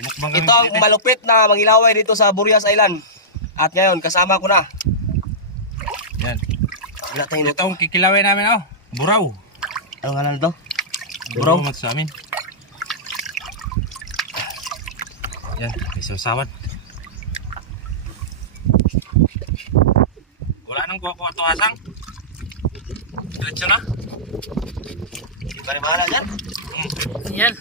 Ito ang malupit na mangilaway dito sa Burias Island. At ngayon, kasama ko na. Yan. Wala tayong Ito ang kikilawin namin, oh. Buraw. Ano nga lang ito? Buraw mat sa amin. Yan, isasawad. Wala nang kuha-kuha ito, Hasang. Diretso na. Di pa rin mahala dyan. Yan.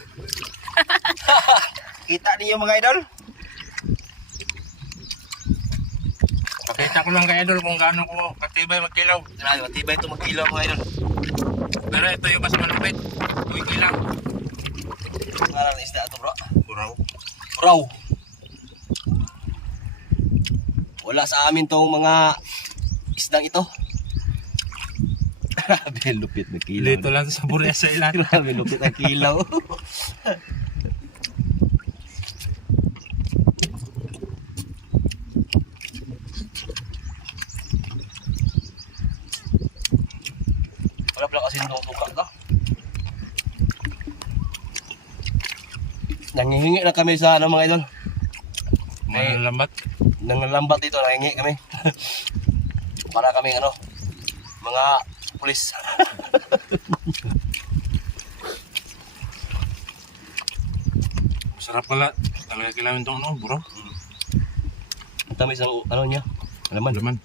Kita niyo mga idol. Pakita ko lang kay Idol kung gaano ko katibay magkilaw. Grabe, matibay ito magkilaw mga idol. Pero ito yung mas malupit. Uy, kilaw. Ngalan ng isda ito bro. Buraw. Buraw. Wala sa amin tong mga isdang ito. Grabe, lupit na kilaw. Dito lang sa Burias sa ilan. Grabe, lupit ang kilaw. Wala pala kasi nung tuka ito. Nangihingi na kami sa ano mga idol. Malalambat. Nangalambat dito, nangihingi kami. Para kami ano, mga pulis. Masarap pala. Talaga kilawin itong ano, buraw. Ang tamis ang ano niya, alaman. Laman.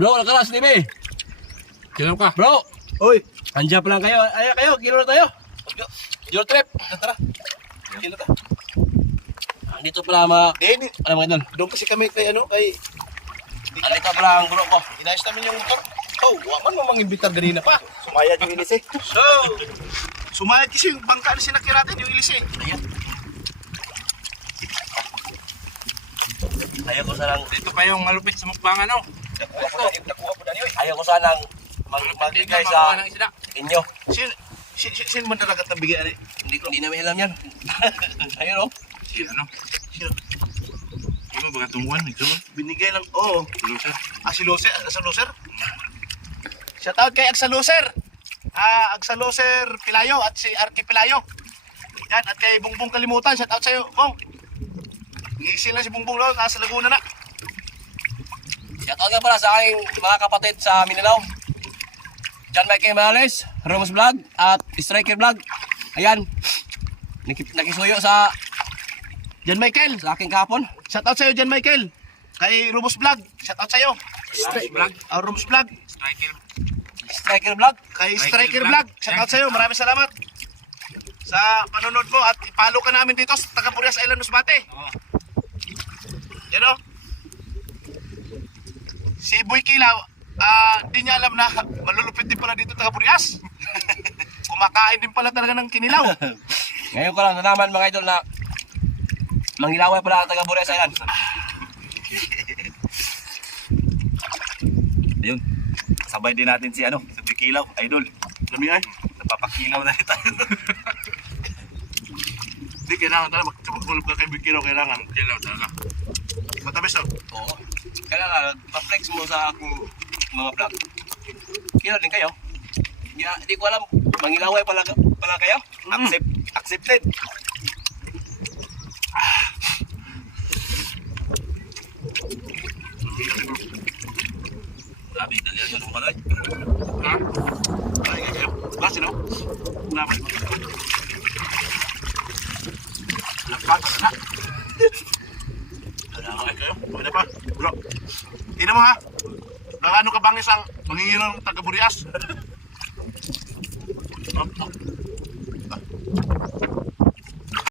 Bro, nakalas ni Be. Kilaw ka. Bro, oy, andiyan pa lang kayo. Ay kayo, kilo na tayo. Your trip. Tara. Kilo ta. Andito pala mga, ano mga idol. Doon kasi kami kay ano, kay Andito pala ang bro ko. inayos namin yung motor. Oh, waman mo mang-imbitar ganina pa. Sumayad yung inis eh. So, sumayad kasi yung bangka na sinakyan natin, yung ilis eh. Ayan. Ayaw ko sanang, Dito pa yung malupit sa mukbangan, oh. Nakuha po na niyo eh. ayaw ko sanang magbigay sa ng isda. inyo. Sino man talaga at nabigyan ni? Hindi namin alam yan. Ayun oh. Si ano? Sino? Ano ba katungkuan? Ito? Binigay lang, oo. Lusa. Si Loser, Loser. Shout out kay Agsa Loser. Agsa Loser Pilayo at si Arki Pilayo. Yan, at kay Bungbong Kalimutan, shout out sa'yo, Bong. Ngisil na si Bungbong Lolo, nasa Laguna na. Shoutout nga pala sa aking mga kapatid sa Mindanao. John Michael Morales, Ramos Vlog at Striker Vlog. Ayan, nakisuyo sa Jan Michael, aking kahapon. shout out sa'yo, Jan Michael. Kay Rumos Vlog, shout out sa'yo. Vlog. Rumos Vlog. Striker Vlog. Kay Striker Striker Vlog. Vlog, shout out sa'yo. Maraming salamat sa panonood mo at ipalo ka namin dito sa taga Burias Island, Masbate. Yan o. Si Boy Kilaw, di niya alam na malulupit din pala dito taga Burias. Kumakain din pala talaga ng kinilaw. Ngayon ko lang nalaman mga idol na mangilaway pala ang taga Burias Island. Ayun. Sabay din natin si ano, si Bikilaw, idol. Lami ay. Napapakilaw na rin tayo. Di kailangan talaga magkulog ka kay Boy Kilaw, kailangan. Kilaw talaga. Matamis o. Oo. Kaya nga, pa-flex mo sa akong mga vlog. Kilo din kayo. Di ko alam, mangilaway pala kayo. Accepted. Grabe, dali ano nung kalay. Ha? Ay, ay, ay. Basi no? Naman. Lapat na. Ay, kayo. Huwag na pa. Bro. Tingnan mo ha. Nakano ka bangis ang mangingin ng taga Burias?